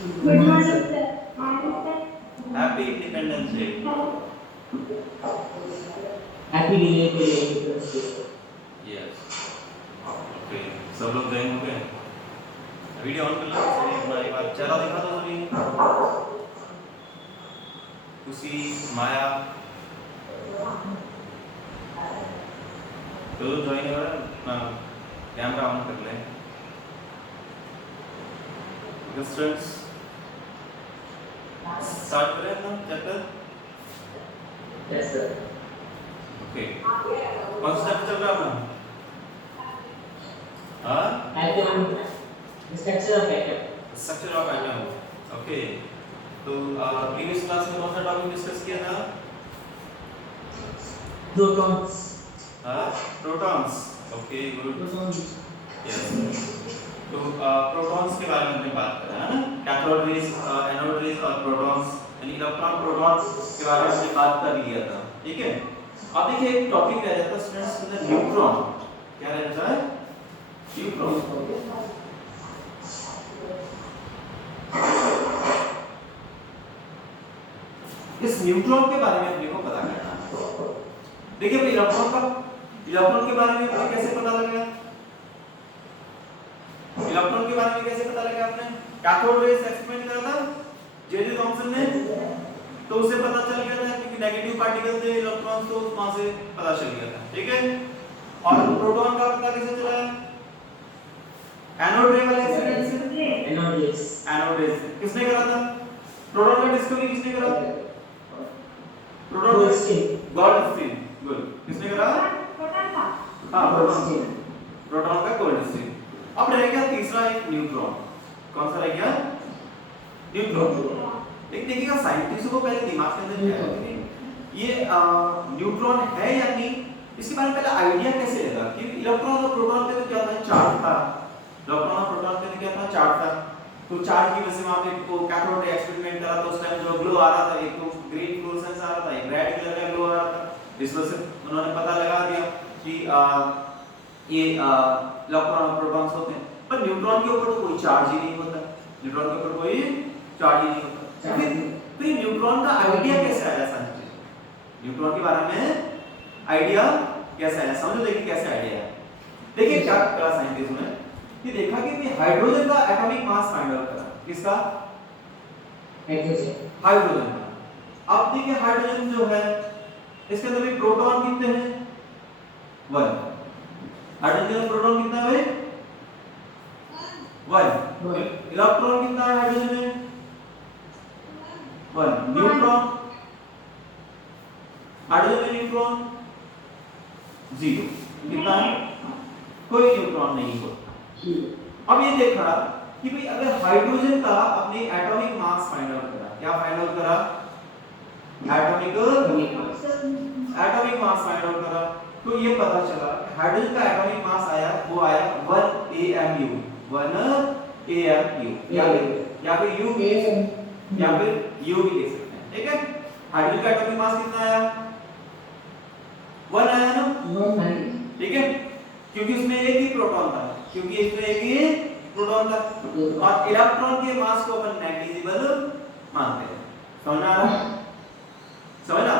Good morning sir. Happy independence day. Happy related independence day. Yes okay, सब लोग गए होंगे। वीडियो ऑन कर लो सभी अपना, एक बार चेहरा दिखा दो सभी। खुशी, माया तो ज्वाइन हो रहा है, कैमरा ऑन कर लें। स्टूडेंट्स स्टार्ट करें अपना चैप्टर। Yes sir. ओके, कौन सा चैप्टर चल रहा है अपना? हाँ, atom, structure of atom. Structure of atom. Okay, तो प्रीवियस क्लास में कौन सा टॉपिक डिस्कस किया था? Protons. Protons. Okay good. Protons. Yes, तो प्रोटॉन्स के बारे में हमने बात करा है ना, कैथोड रेज, एनोड रेज और प्रोटॉन्स यानी इलेक्ट्रॉन प्रोटॉन के बारे में हमने बात कर लिया था। ठीक है, अब देखिए एक टॉपिक रह जाता है स्टूडेंट्स के अंदर, न्यूट्रॉन। क्या रह जाता है? न्यूट्रॉन। इस न्यूट्रॉन के बारे में अपने को पता करना है। देखिए इलेक्ट्रॉन के बारे में आपको कैसे पता लगेगा? इलेक्ट्रॉन के बारे में कैसे पता लगा आपने? कैथोड रेज एक्सपेरिमेंट करा था जे थॉमसन ने, तो उसे पता चल गया था क्योंकि नेगेटिव पार्टिकल थे इलेक्ट्रॉन्स, तो वहां से पता चल गया था। ठीक है, और प्रोटॉन का पता कैसे चला है? एनोड रे वाले एक्सपेरिमेंट से। एनोड रेज किसने करा था? प्रोटॉन का डिस्कवरी किसने करा? Proton Goldstein. गुड, किसने करा? हां, प्रोटॉन का गोल्डस्टीन। अब रह गया तीसरा एक न्यूट्रॉन। कौन सा रह गया? न्यूट्रॉन। लेकिन देखिएगा साइंटिस्टों को पहले दिमाग के अंदर क्या है कि ये न्यूट्रॉन है या नहीं, इसके बारे में पहले आइडिया कैसे लगा कि इलेक्ट्रॉन और प्रोटॉन के तो क्या था, चार्ज था। इलेक्ट्रॉन और प्रोटॉन के क्या था, चार्ज था। तो चार्ज की वजह से वहां पे को कैथोड रे एक्सपेरिमेंट करा तो उस टाइम जो ग्लो आ रहा था, एक तो ग्रीन फ्लोरेसेंस आ रहा था, एक रेड कलर का ग्लो आ रहा था। इस वजह से उन्होंने पता लगा दिया कि ये इलेक्ट्रॉन और प्रोटॉन्स होते हैं। पर न्यूट्रॉन के ऊपर तो कोई चार्ज ही नहीं होता। न्यूट्रॉन के ऊपर कोई चार्ज ही नहीं होता। फिर न्यूट्रॉन का आइडिया कैसे आया साइंटिस्ट? न्यूट्रॉन के बारे में आइडिया कैसे आया? समझो, देखिए कैसे आइडिया आया। देखिए क्या करा साइंटिस्ट ने कि देखा कि हाइड्रोजन का एटॉमिक मास फाइंड आउट करा। किसका? हाइड्रोजन का। अब देखिए हाइड्रोजन जो है इसके अंदर भी प्रोटॉन कितने हैं? 1। हाइड्रोजन का प्रोटॉन कितना है? 1। इलेक्ट्रॉन कितना है हाइड्रोजन में? 1। न्यूट्रॉन, हाइड्रोजन में न्यूट्रॉन 0। कितना है? कोई न्यूट्रॉन नहीं होता। अब ये देखा कि भाई अगर हाइड्रोजन का अपने एटॉमिक मास फाइंड आउट करा, क्या फाइंड आउट करा? एटॉमिक मास फाइंड आउट करा, तो ये पता चला हाइड्रोजन का एटॉमिक मास आया, वो आया 1 AMU। 1 AMU या फिर U भी, या फिर U भी लिख सकते हैं। ठीक है, हाइड्रोजन का एटॉमिक मास कितना आया? 1 आया ना? 1। ठीक है, क्योंकि उसमें एक ही प्रोटॉन था, क्योंकि इसमें एक ही प्रोटॉन था। और इलेक्ट्रॉन के मास को अपन नेग्लिजिबल मानते हैं। समझ आ रहा? समझ आ?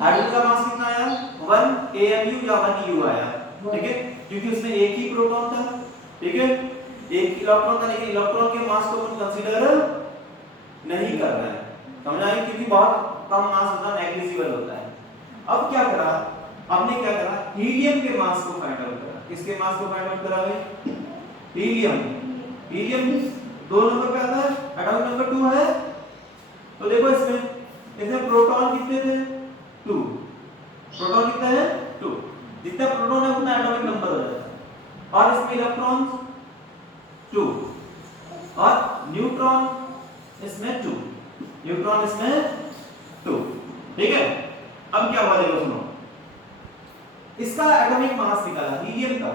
हाइड्रोजन का मास कितना आया? 1 AMU या 1 U आया। ठीक है, क्योंकि उसमें एक ही प्रोटॉन था। ठीक है, एक इलेक्ट्रॉन था, लेकिन इलेक्ट्रॉन के मास को अपन कंसीडर नहीं कर रहे हैं। समझ आए? क्योंकि बहुत कम मास होता है, नेग्लिजिबल होता है। अब क्या करा आपने? क्या करा? हीलियम के मास को फाइंड आउट करा। किसके मास को फाइंड आउट करा भाई? हीलियम। हीलियम 2 नंबर पे आता है, एटॉमिक नंबर 2 है। तो देखो इसमें प्रोटॉन कितने थे? 2। प्रोटॉन कितना है? 2। जितना प्रोटॉन है उतना एटॉमिक नंबर हो जाता है। और इसमें इलेक्ट्रॉन 2 और न्यूट्रॉन इसमें 2। न्यूट्रॉन इसमें 2। ठीक है, अब क्या हुआ देखो सुनो, इसका एटॉमिक मास निकाला हीलियम का।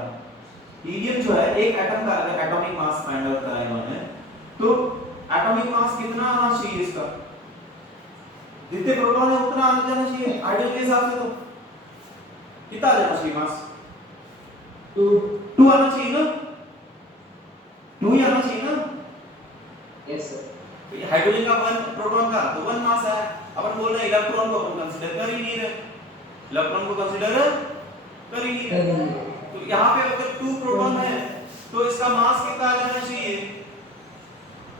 हीलियम जो है एक एटम का अगर एटॉमिक मास फाइंड आउट करा इन्होंने, तो एटॉमिक मास कितना आना चाहिए इसका? जितने प्रोटॉन है उतना आना जाना चाहिए हाइड्रोजन के हिसाब से। तो कितना आ जाना चाहिए मास? 2 आना चाहिए ना? 2 ही आना चाहिए ना? Yes, sir. हाइड्रोजन का वन, प्रोटॉन का तो वन मास है। अपन बोल रहे हैं इलेक्ट्रॉन को अपन कंसीडर कर ही नहीं रहे, इलेक्ट्रॉन को कंसीडर कर ही नहीं रहे। तो यहाँ पे अगर 2 प्रोटॉन है तो इसका मास कितना आ जाना चाहिए?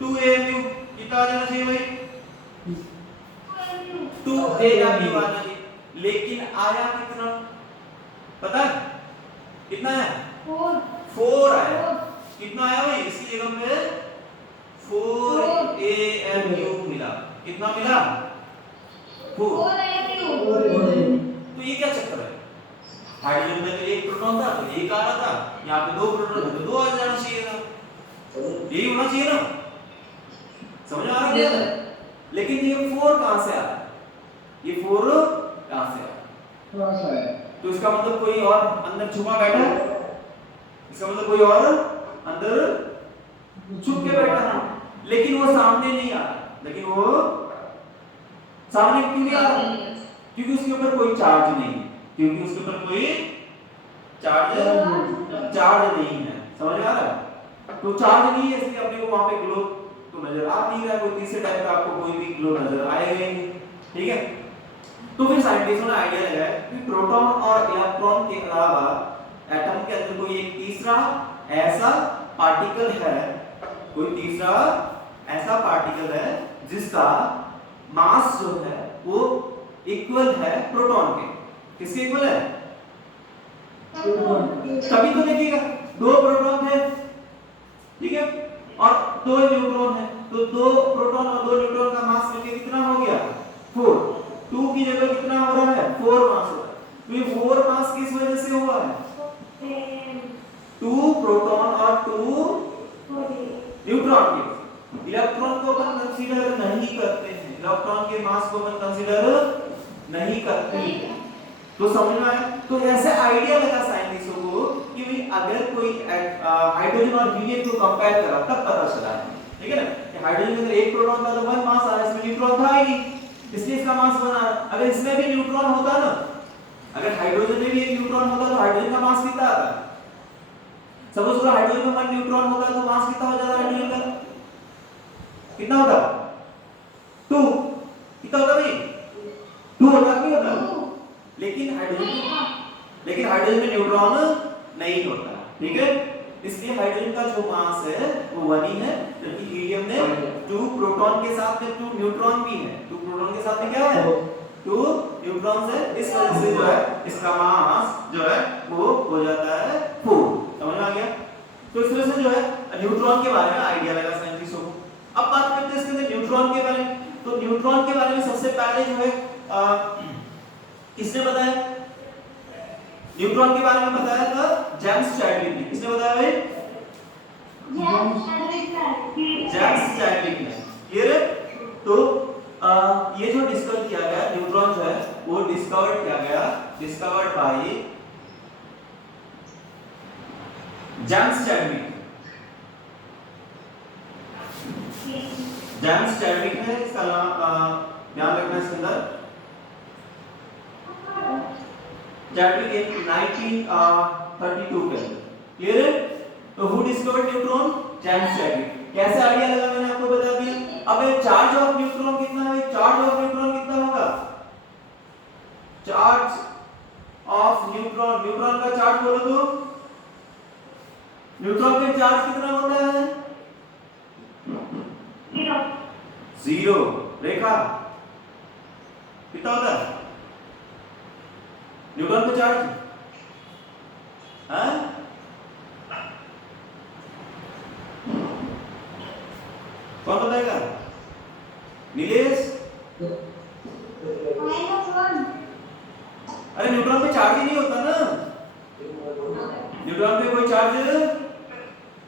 2 amu। कितना आ जाना चाहिए भाई? 2 amu आना चाहिए। लेकिन आया कितना पता है? कितना है? 4 आया। कितना आया भाई? इसकी जगह पे 4 amu मिला। कितना मिला? 4 तो ये क्या चक्कर है? हाइड्रोजन में तो एक प्रोटॉन था तो एक आ रहा था, यहाँ पे 2 प्रोटॉन है तो 2 आ जाना चाहिए था, यही होना चाहिए ना? समझ आ रहा है? लेकिन ये 4 कहां से आया? ये 4 कहां से आया? तो इसका मतलब कोई और अंदर छुपा बैठा है, इसका मतलब कोई और अंदर छुप के बैठा है, लेकिन वो सामने नहीं आ रहा। लेकिन वो सामने क्यों नहीं आ रहा? क्योंकि उसके ऊपर कोई चार्ज नहीं है, क्योंकि उसके ऊपर कोई चार्ज नहीं है। समझ आ रहा है? तो चार्ज नहीं है इसलिए अपने को वहां पे ग्लो तो नजर आ नहीं रहा, कोई तीसरे टाइप का आपको कोई भी ग्लो नजर आएगा ही नहीं। ठीक है, तो फिर साइंटिस्टों ने आइडिया लगाया कि प्रोटॉन और इलेक्ट्रॉन के अलावा एटम के अंदर कोई एक तीसरा ऐसा पार्टिकल है, कोई तीसरा ऐसा पार्टिकल है जिसका मास जो है वो इक्वल है प्रोटॉन के। किसके इक्वल है? तभी तो देखिएगा 2 प्रोटॉन थे, ठीक है, और 2 न्यूट्रॉन है, तो 2 प्रोटॉन और 2 न्यूट्रॉन का मास मिलके कितना हो गया? 4। 2 की जगह कितना हो रहा है? 4 मास हो रहा है। तो ये 4 मास किस वजह से हुआ है? 2 प्रोटॉन और 2 न्यूट्रॉन के। इलेक्ट्रॉन को अपन कंसीडर नहीं करते हैं, इलेक्ट्रॉन के मास को अपन कंसीडर नहीं करते हैं। तो समझ में आया? तो ऐसे आइडिया लगा साइंटिस्टों को कि भाई अगर कोई हाइड्रोजन और हीलियम को कंपेयर करा तब पता चला है, ठीक है ना, कि हाइड्रोजन के अंदर एक प्रोटॉन था तो 1 मास आ रहा है, इसमें न्यूट्रॉन था ही नहीं, इसलिए इसका मास 1 आ रहा है। अगर इसमें भी न्यूट्रॉन होता ना, अगर हाइड्रोजन में भी एक न्यूट्रॉन होता तो हाइड्रोजन का मास कितना आता? सपोज अगर हाइड्रोजन में 1 न्यूट्रॉन होता तो मास कितना हो जाता हाइड्रोजन का? कितना होता? 2। कितना होता भाई? 2 होता कि होता? लेकिन हाइड्रोजन में न्यूट्रॉन नहीं होता, ठीक है, इसलिए हाइड्रोजन का जो मास है वो 1 ही है, जबकि हीलियम में 2 प्रोटॉन के साथ में 2 न्यूट्रॉन भी है। 2 प्रोटॉन के साथ में क्या है? 2 न्यूट्रॉन है, इस वजह से जो है इसका मास जो है वो हो जाता है 4। समझ में आ गया? तो इस वजह से जो है न्यूट्रॉन के बारे में आइडिया लगा साइंटिस्टों को। अब बात करते हैं इसके अंदर न्यूट्रॉन के बारे में। तो न्यूट्रॉन के बारे में सबसे पहले जो है किसने बताया? न्यूट्रॉन के बारे में बताया था जेम्स चैडविक ने। किसने बताया भाई? जेम्स चैडविक ने। क्लियर है? तो ये जो डिस्कवर किया गया न्यूट्रॉन जो है वो discovered by James Chadwick. James Chadwick है इसका नाम, ध्यान रखना इसके अंदर। चैडविक इन 1932 के। क्लियर है? तो who discovered neutron? James Chadwick. कैसे आइडिया लगा मैंने आपको बता दिया। अब चार्ज ऑफ न्यूट्रॉन कितना है? चार्ज ऑफ न्यूट्रॉन कितना होगा? चार्ज ऑफ न्यूट्रॉन, न्यूट्रॉन का चार्ज बोलो तो न्यूट्रॉन का चार्ज कितना होता है? 0। रेखा कितना होता है न्यूट्रॉन का चार्ज? हैं? कौन बताएगा? नीलेश? अरे न्यूट्रॉन पे चार्ज ही नहीं होता ना, न्यूट्रॉन पे कोई चार्ज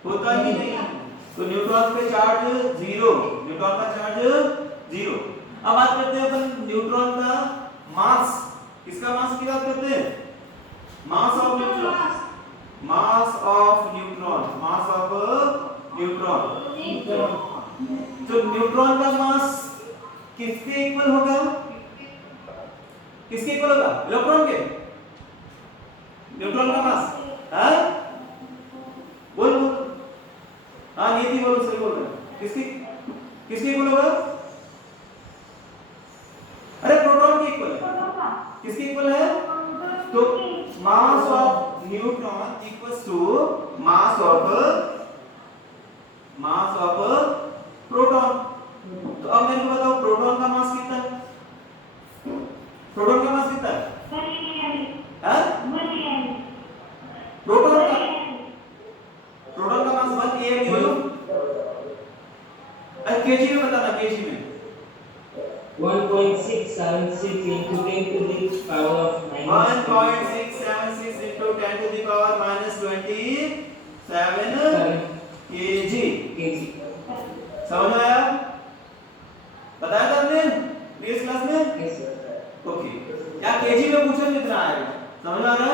होता ही नहीं, तो न्यूट्रॉन पे चार्ज 0, न्यूट्रॉन का चार्ज 0। अब बात करते हैं अपन न्यूट्रॉन का मास। किसका मास की बात करते हैं? मास of neutron, mass of neutron, mass of neutron. तो न्यूट्रॉन का मास किसके इक्वल होगा? किसके इक्वल होगा? इलेक्ट्रॉन के। न्यूट्रॉन का मास, हाँ बोल बोल, हाँ नीति बोलो, सही बोल रहे हैं। किसकी किसके इक्वल होगा? अरे प्रोटॉन के इक्वल है। किसके इक्वल है? तो mass of neutron equals to mass of proton. तो अब मेरे को बताओ प्रोटॉन का मास कितना है? प्रोटॉन का मास कितना है? प्रोटॉन का मास 1 एएम बोलो। अरे केजी में बताना, केजी में 1.676 into 10 to the power of minus 1.676 into 10 to the power minus 27 kg। समझ में आया? बताया था हमने प्रीवियस क्लास में? Yes, sir. ओके, या केजी में पूछो कितना आएगा, समझ में आ रहा है?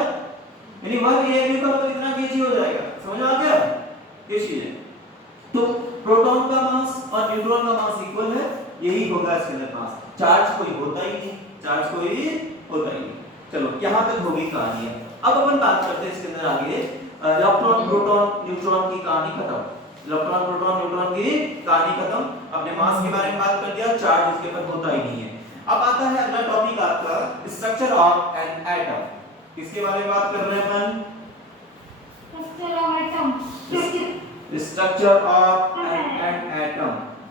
यानी 1 एएम का मतलब इतना केजी हो जाएगा, समझ में आ गया? ये चीज है। तो प्रोटॉन का मास और न्यूट्रॉन का मास इक्वल है, यही होगा इसके अंदर मास। चार्ज कोई होता ही नहीं, चार्ज कोई होता ही नहीं। चलो यहाँ तक होगी कहानी। अब अपन बात करते हैं इसके अंदर आगे इलेक्ट्रॉन प्रोटॉन न्यूट्रॉन की कहानी खत्म। इलेक्ट्रॉन प्रोटॉन न्यूट्रॉन की कहानी खत्म। अपने मास के बारे में बात कर दिया, चार्ज उसके ऊपर होता ही नहीं है। अब आता है अगला टॉपिक आपका स्ट्रक्चर ऑफ एन एटम। किसके बारे में बात कर रहे हैं अपन? Structure of an atom.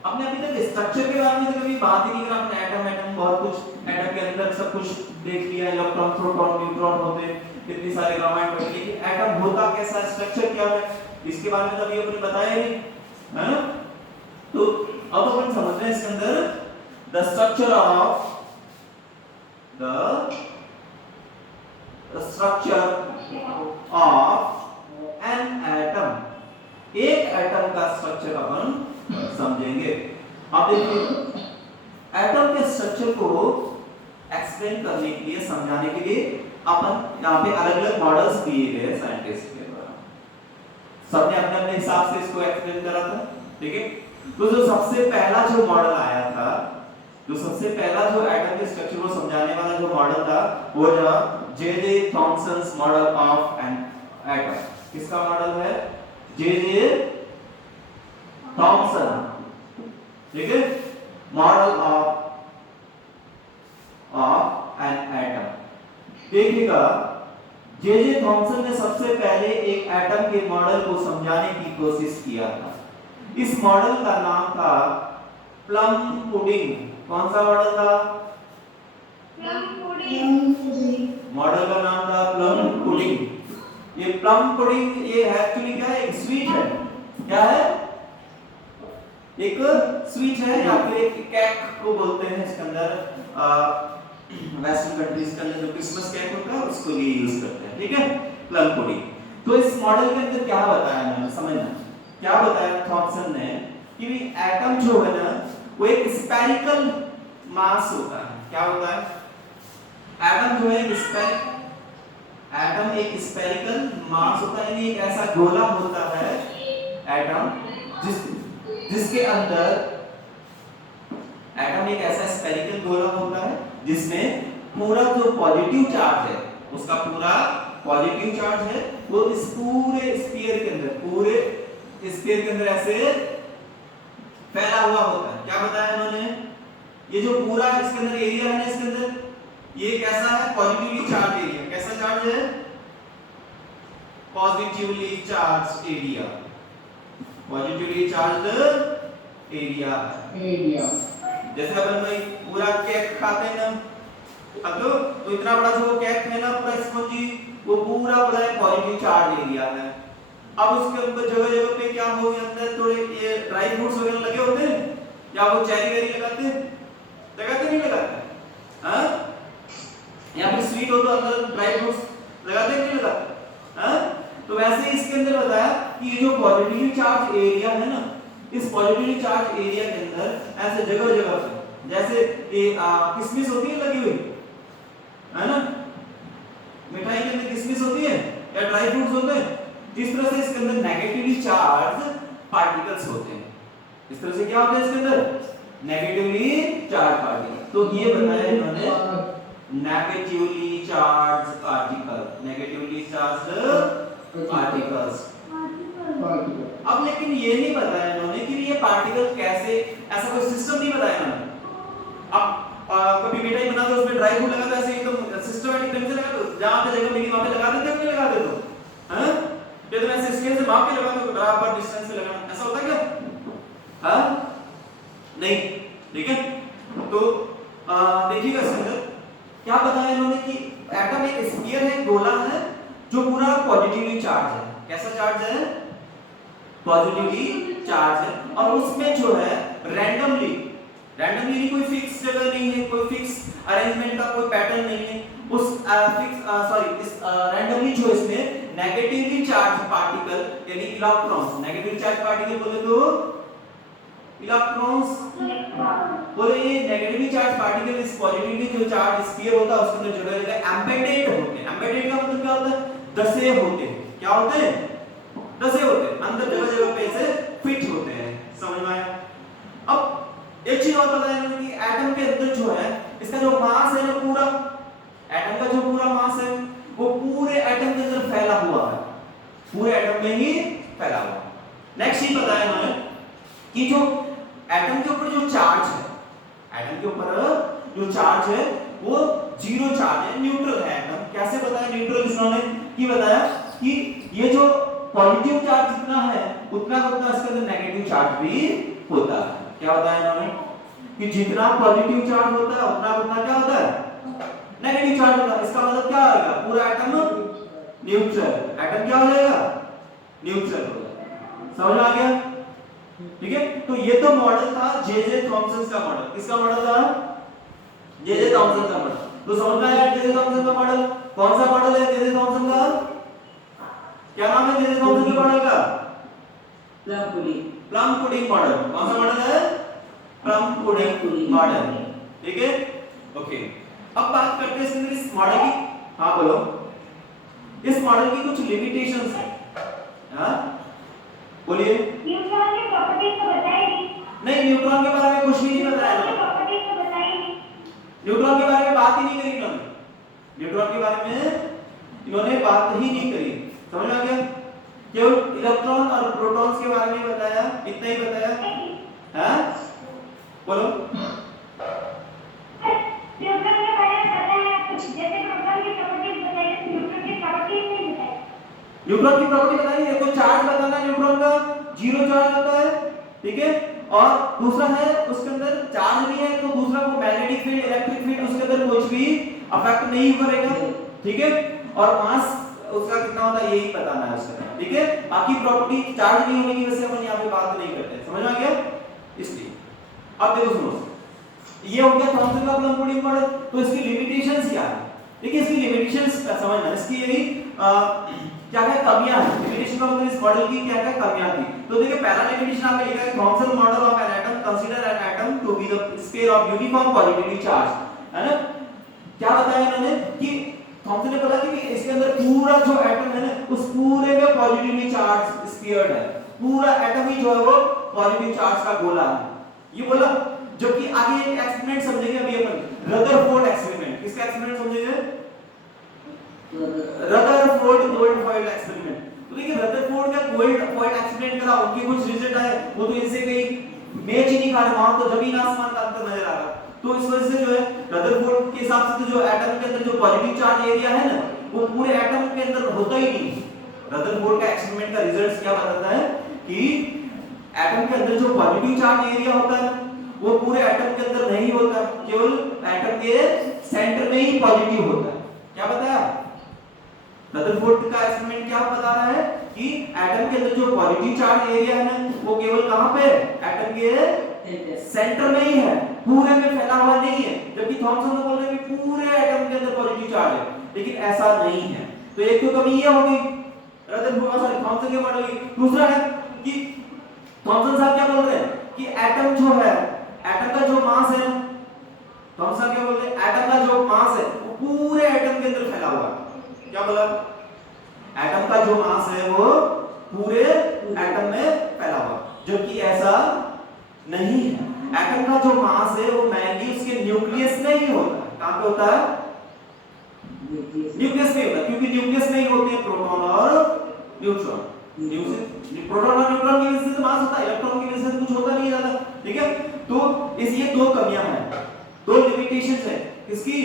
आपने अभी तक स्ट्रक्चर के बारे में तो कभी बात ही नहीं करा। आपने एटम एटम बहुत कुछ एटम के अंदर सब कुछ देख लिया, इलेक्ट्रॉन प्रोटॉन न्यूट्रॉन होते हैं, कितनी सारे ग्रामाइंड पढ़ ली। एटम होता कैसा, स्ट्रक्चर क्या है, इसके बारे में तो अभी अपने बताया नहीं, है ना? तो अब अपन समझ रहे हैं इसके अंदर the structure of an atom. एक एटम का स्ट्रक्चर अपन समझेंगे। अब देखिए एटम के स्ट्रक्चर को एक्सप्लेन करने के लिए, समझाने के लिए अपन यहाँ पे अलग-अलग मॉडल्स दिए गए साइंटिस्ट के द्वारा। सबने अपने-अपने हिसाब से इसको एक्सप्लेन करा था, ठीक है? तो जो सबसे पहला जो मॉडल आया था, जो सबसे पहला जो एटम के स्ट्रक्चर को समझाने वाला जो मॉडल था, वो था J Thomson's model of an atom. किसका मॉडल है? जे थॉमसन, ठीक है? Model of an atom. देखिएगा जे थॉमसन ने सबसे पहले एक एटम के मॉडल को समझाने की कोशिश किया था। इस मॉडल का नाम था प्लम पुडिंग। कौन सा मॉडल था? Plum pudding. मॉडल का नाम था प्लम पुडिंग। ये प्लम पुडिंग ये एक्चुअली क्या है? एक स्वीट है। क्या है? एक स्वीट है या फिर एक केक को बोलते हैं। इसके अंदर वेस्टर्न कंट्रीज के अंदर जो क्रिसमस केक होता है उसको ये यूज करते हैं, ठीक है? Plum pudding. तो इस मॉडल के अंदर क्या बताया मैंने, समझना क्या बताया थॉमसन ने कि भी एटम जो है ना वो एक स्फेरिकल मास होता है। क्या होता है? एटम जो है एटम एक स्फेरिकल मास होता है, यानी एक ऐसा गोला होता है एटम जिसके अंदर एटम एक ऐसा स्फेरिकल गोला होता है जिसमें पूरा जो पॉजिटिव चार्ज है, उसका पूरा पॉजिटिव चार्ज है वो इस पूरे स्फीयर के अंदर ऐसे फैला हुआ होता है। क्या बताया इन्होंने? ये जो पूरा इसके अंदर एरिया है ना, इसके अंदर ये कैसा है? Positively charge area. कैसा चार्ज है? Positively charge area. Positively charge area. जैसे अपन भाई पूरा केक खाते हैं ना, तो इतना बड़ा जो केक है ना पूरा स्पंजी, वो पूरा पॉजिटिव चार्ज एरिया है। अब उसके ऊपर जगह-जगह पे क्या हो गया, अंदर थोड़े ये ड्राई फ्रूट्स वगैरह लगे होते हैं, या वो चेरी वेरी लगाते हैं, नहीं लगाते? हां, या फिर स्वीट हो तो अंदर ड्राई फ्रूट्स लगाते हैं, नहीं लगाते? हां, तो वैसे ही इसके अंदर बताया कि ये जो पॉजिटिवली चार्ज एरिया है ना, इस पॉजिटिवली चार्ज एरिया के अंदर ऐसे जगह-जगह पे जैसे ये किशमिश होती है लगी हुई, है ना? मिठाई के अंदर किशमिश होती है या ड्राई फ्रूट्स होते हैं, जिस तरह से इसके अंदर नेगेटिवली चार्ज पार्टिकल्स होते हैं। इस तरह से क्या होता है इसके अंदर? Negatively charge particle. तो ये बताया इन्होंने negatively charge particle, negatively charge particles. अब लेकिन ये नहीं बताया इन्होंने लेकिन ये पार्टिकल कैसे, ऐसा कोई सिस्टम नहीं बताया मैंने। अब कभी बेटा ही बना दो, उसमें ड्राई फ्रूट लगा दो, ऐसे एकदम सिस्टमेटिक ढंग से लगा दो, जहां पे जगह मिली वहां पे लगा देते हो, नहीं लगा देते हो? हैं? ये तुम ऐसे स्केल से माप के लगा दो, बराबर डिस्टेंस से लगाना, ऐसा होता है क्या? हाँ नहीं, ठीक है। तो देखिएगा इसके अंदर क्या बताया इन्होंने कि एटम एक स्फीयर है, गोला है, जो पूरा पॉजिटिवली चार्ज है। कैसा चार्ज है? पॉजिटिवली चार्ज है, और उसमें जो है रैंडमली कोई फिक्स जगह नहीं है, कोई फिक्स अरेंजमेंट का कोई पैटर्न नहीं है। उस रैंडमली जो इसमें नेगेटिवली चार्ज पार्टिकल यानी इलेक्ट्रॉन्स, नेगेटिवली चार्ज पार्टिकल बोले तो इलेक्ट्रॉन्स, बोले ये नेगेटिवली चार्ज पार्टिकल इस पॉजिटिवली जो चार्ज स्फीयर होता है उसके अंदर जुड़े रहते हैं, एम्बेडेड होते हैं। एम्बेडेड का मतलब क्या होता है? दसे होते हैं। क्या होते हैं? दसे होते हैं, अंदर जगह जगह पे ऐसे फिट होते हैं। समझ में आया? अब एक चीज और बताया इन्होंने कि एटम के अंदर जो है इसका जो मास है ना, पूरा एटम का जो पूरा मास है वो पूरे एटम के अंदर फैला हुआ है, पूरे एटम में ही फैला हुआ है। नेक्स्ट चीज बताया इन्होंने कि जो एटम के ऊपर जो चार्ज है, एटम के ऊपर जो चार्ज है वो जीरो चार्ज है, न्यूट्रल है एटम। कैसे बताया न्यूट्रल? इन्होंने कि बताया कि ये जो पॉजिटिव चार्ज जितना है उतना इसके अंदर नेगेटिव चार्ज भी होता है। क्या बताया इन्होंने कि जितना पॉजिटिव चार्ज होता है उतना क्या होता है? नेगेटिव चार्ज होता है। इसका मतलब क्या आएगा? पूरा एटम न्यूट्रल, एटम क्या हो जाएगा? न्यूट्रल हो जाएगा। समझ आ गया? ठीक है। तो ये तो मॉडल था जे थॉमसन का मॉडल। किसका मॉडल था? जे थॉमसन का मॉडल। तो समझ में आया जे थॉमसन का मॉडल? कौन सा मॉडल है जे थॉमसन का? क्या नाम है जे थॉमसन के मॉडल का? Plum pudding model. कौन सा मॉडल है? Plum pudding model. ठीक है, ओके। अब बात करते हैं इस मॉडल की। हाँ बोलो। इस मॉडल की कुछ लिमिटेशंस है। हाँ बोलिए। न्यूट्रॉन की प्रॉपर्टीज तो बताई नहीं, न्यूट्रॉन के बारे में कुछ भी नहीं बताया। प्रॉपर्टीज तो बताई नहीं। न्यूट्रॉन के बारे में बात ही नहीं करी इन्होंने। न्यूट्रॉन के बारे में इन्होंने बात ही नहीं करी। समझ में आ गया? केवल इलेक्ट्रॉन और प्रोटॉन्स के बारे में बताया, इतना ही बताया। हाँ बोलो। न्यूट्रॉन के बारे में बताया कुछ, जैसे प्रोटॉन की प्रॉपर्टीज बताई, न्यूट्रॉन की प्रॉपर्टीज नहीं बताई। न्यूट्रॉन की प्रॉपर्टी बतानी है, तो चार्ज बताना है न्यूट्रॉन का, जीरो चार्ज होता है। ठीक है, और दूसरा है उसके अंदर चार्ज भी है, तो दूसरा वो मैग्नेटिक फील्ड, इलेक्ट्रिक फील्ड, उसके अंदर कुछ भी अफेक्ट नहीं करेगा। ठीक है, और मास उसका कितना होता है यही बताना है उसका। ठीक है, बाकी प्रॉपर्टी चार्ज नहीं होने की वजह से अपन यहाँ पे बात नहीं करते। समझ में आ गया? इसलिए अब देखो सुनो, ये हो गया थॉमसन का प्लम पुडिंग मॉडल। तो इसकी लिमिटेशंस क्या है? देखिए इसकी लिमिटेशंस समझना, इसकी यही क्या क्या कमियां हैं। लिमिटेशन का मतलब इस मॉडल की क्या क्या कमियां थी। तो देखिए पहला लिमिटेशन आपने लिखा है Thomson model of an atom consider an atom to be the sphere of uniform positively charge, है ना? क्या बताया इन्होंने कि थॉमसन ने बोला कि इसके अंदर पूरा जो एटम है ना उस पूरे में पॉजिटिवली चार्ज स्फीयर है, पूरा एटम ही जो है वो पॉजिटिव चार्ज का गोला है, ये बोला। जो कि आगे एक एक्सपेरिमेंट समझेंगे अभी अपन, रदरफोर्ड एक्सपेरिमेंट। किसका एक्सपेरिमेंट समझेंगे? Rutherford gold foil experiment. तो देखिए रदरफोर्ड का गोल्डफॉइल एक्सपेरिमेंट करा, उनके कुछ रिजल्ट आए, वो तो इनसे कहीं मैच ही नहीं खा रहे, वहां तो जमीन आसमान का अंतर नजर आ रहा। तो इस वजह से जो है रदरफोर्ड के हिसाब से तो जो एटम के अंदर जो पॉजिटिव चार्ज एरिया है ना वो पूरे एटम के अंदर होता ही नहीं। रदरफोर्ड का एक्सपेरिमेंट का रिजल्ट क्या बताता है कि एटम के अंदर जो पॉजिटिव चार्ज एरिया होता है वो पूरे एटम के अंदर नहीं होता, केवल एटम के सेंटर में ही पॉजिटिव होता है। क्या बताया? रदरफोर्ड का एक्सपेरिमेंट क्या बता रहा है कि एटम के अंदर जो पॉजिटिव चार्ज एरिया है ना वो केवल कहां पे? एटम के सेंटर में ही है, पूरे में फैला हुआ नहीं है। जबकि थॉमसन तो बोल रहे हैं कि पूरे एटम के अंदर पॉजिटिव चार्ज है, लेकिन ऐसा नहीं है। तो एक तो कमी ये होगी रदरफोर्ड सॉरी थॉमसन के मॉडल की। दूसरा है कि थॉमसन साहब क्या बोल रहे हैं कि एटम जो है, एटम का जो मास है, थॉमसन क्या बोल रहे हैं एटम का जो मास है वो पूरे एटम के अंदर फैला हुआ है। क्या बोला? एटम का जो मास है वो पूरे एटम में फैला हुआ, जबकि ऐसा नहीं है। एटम का जो मास है वो मेनली उसके न्यूक्लियस में ही होता है। कहां पे होता है? न्यूक्लियस में होता है, क्योंकि न्यूक्लियस में ही होते हैं प्रोटॉन और न्यूट्रॉन। प्रोटॉन और न्यूट्रॉन की वजह से तो मास होता है, इलेक्ट्रॉन की वजह से कुछ होता नहीं है ज्यादा, ठीक है। तो इस ये दो कमियां हैं, दो लिमिटेशंस है किसकी,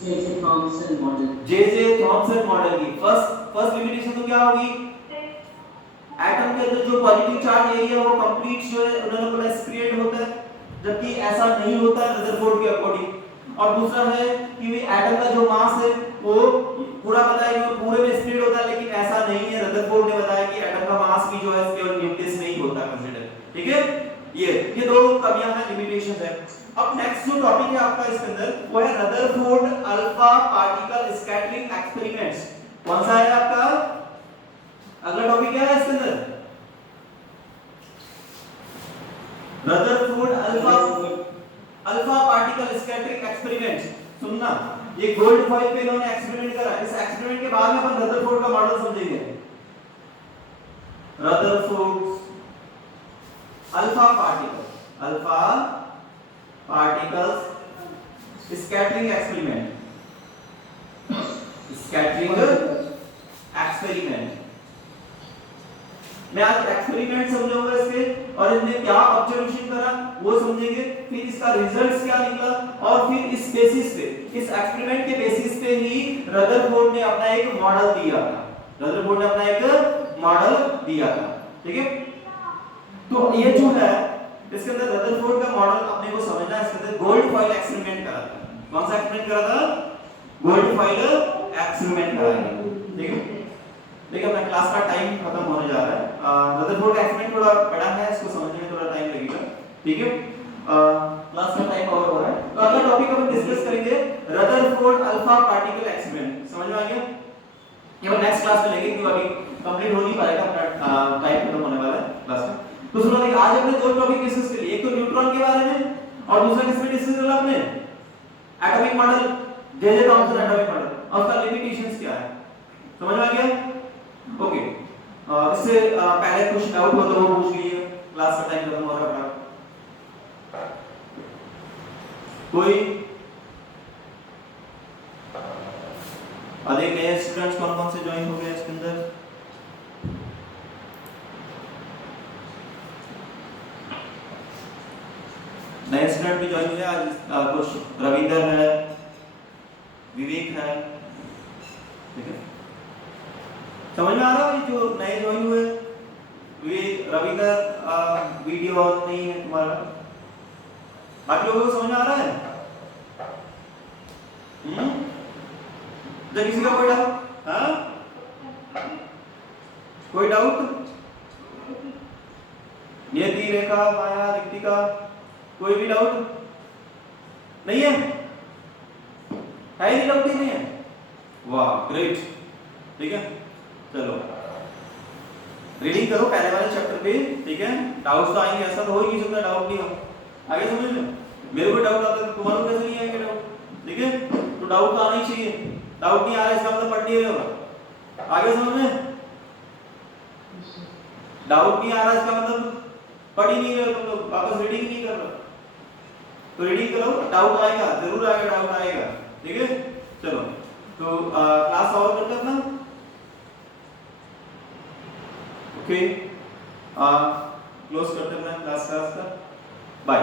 J.J. Thomson model. J Thomson model की। फर्स्ट लिमिटेशन तो क्या होगी, एटम के अंदर जो पॉजिटिव चार्ज एरिया वो कंप्लीट जो है उन्होंने बोला स्प्रेड होता है, जबकि ऐसा नहीं होता रदरफोर्ड के अकॉर्डिंग। और दूसरा है कि भी एटम का जो मास है वो पूरा बताया कि पूरे में स्प्रेड होता है, लेकिन ऐसा नहीं है। रदरफोर्ड ने बताया कि एटम का मास भी जो है केवल न्यूक्लियस में ही होता है कंसीडर, ठीक है। ये दो कमियां हैं, लिमिटेशंस है। अब नेक्स्ट जो टॉपिक है आपका इसके अंदर वो है Rutherford alpha particle scattering experiments. कौन सा है आपका अगला टॉपिक क्या है इसके अंदर, Rutherford alpha particle scattering experiments. सुनना, ये गोल्ड फॉइल पे इन्होंने एक्सपेरिमेंट करा। इस एक्सपेरिमेंट के बाद में अपन रदरफोर्ड का मॉडल समझेंगे। Rutherford alpha particles scattering experiment, मैं आज एक्सपेरिमेंट समझाऊंगा इसके, और इनने क्या ऑब्जर्वेशन करा वो समझेंगे, फिर इसका रिजल्ट्स क्या निकला, और फिर इस बेसिस पे, इस एक्सपेरिमेंट के बेसिस पे ही रदरफोर्ड ने अपना एक मॉडल दिया था, ठीक है। तो ये जो है इसके अंदर रदरफोर्ड का मॉडल अपने को समझना है। इसके अंदर गोल्ड फॉइल एक्सपेरिमेंट करा था। कौन सा एक्सपेरिमेंट करा था, गोल्ड फॉइल एक्सपेरिमेंट करा है, ठीक है। देखिए अपना क्लास का टाइम खत्म होने जा रहा है। रदरफोर्ड का एक्सपेरिमेंट थोड़ा बड़ा है, इसको समझने में थोड़ा टाइम लगेगा, ठीक है। क्लास का टाइम ओवर हो रहा है। तो अगला टॉपिक अपन डिस्कस करेंगे रदरफोर्ड अल्फा पार्टिकल एक्सपेरिमेंट। समझ में आ गया, ये हम नेक्स्ट क्लास में लेंगे क्योंकि अभी कंप्लीट हो नहीं पाएगा, अपना टाइम खत्म होने वाला है क्लास का। तो सुनो, देखिए आज हमने दो टॉपिक डिस्कस किए, एक तो न्यूट्रॉन के बारे में और दूसरा किसमें डिस्कस किया आपने, atomic model, J Thomson atomic model, और उसका लिमिटेशंस क्या है। समझ में आ गया, ओके। इससे पहले कुछ डाउट हो तो वो पूछ लीजिए, क्लास का टाइम खत्म हो रहा है। कोई अधिक नए स्टूडेंट्स कौन से ज्वाइन हो गए इसके अंदर, नए स्टूडेंट भी ज्वाइन हुए आज, कुछ रविंदर है, विवेक है, ठीक है। समझ में आ रहा है जो नए ज्वाइन हुए, रविंदर वीडियो ऑन नहीं है तुम्हारा, बाकी लोगों को समझ में आ रहा है। तो किसी का कोई डाउट, हाँ कोई डाउट, नियति, रेखा, माया, रितिका, कोई भी डाउट नहीं है, डाउट ही नहीं है, वाह ग्रेट, ठीक है। चलो रीडिंग करो पहले वाले चैप्टर पे, ठीक है। डाउट्स तो आएंगे, ऐसा तो हो ही नहीं सकता डाउट नहीं हो, आगे समझ लो। मेरे को डाउट आता है तुम्हारे को कैसे नहीं आएगा डाउट, ठीक है। तो डाउट तो आना ही चाहिए, डाउट नहीं आ रहा इसका मतलब पढ़ नहीं रहे हो, आगे समझ में, डाउट नहीं आ रहा इसका मतलब पढ़ ही नहीं रहे हो तुम लोग, वापस रीडिंग नहीं कर रहे, तो रीडिंग करो, डाउट आएगा, जरूर आएगा, डाउट आएगा, ठीक है। चलो तो क्लास और करते हैं अपना, ओके, क्लोज करते हैं क्लास का, बाय।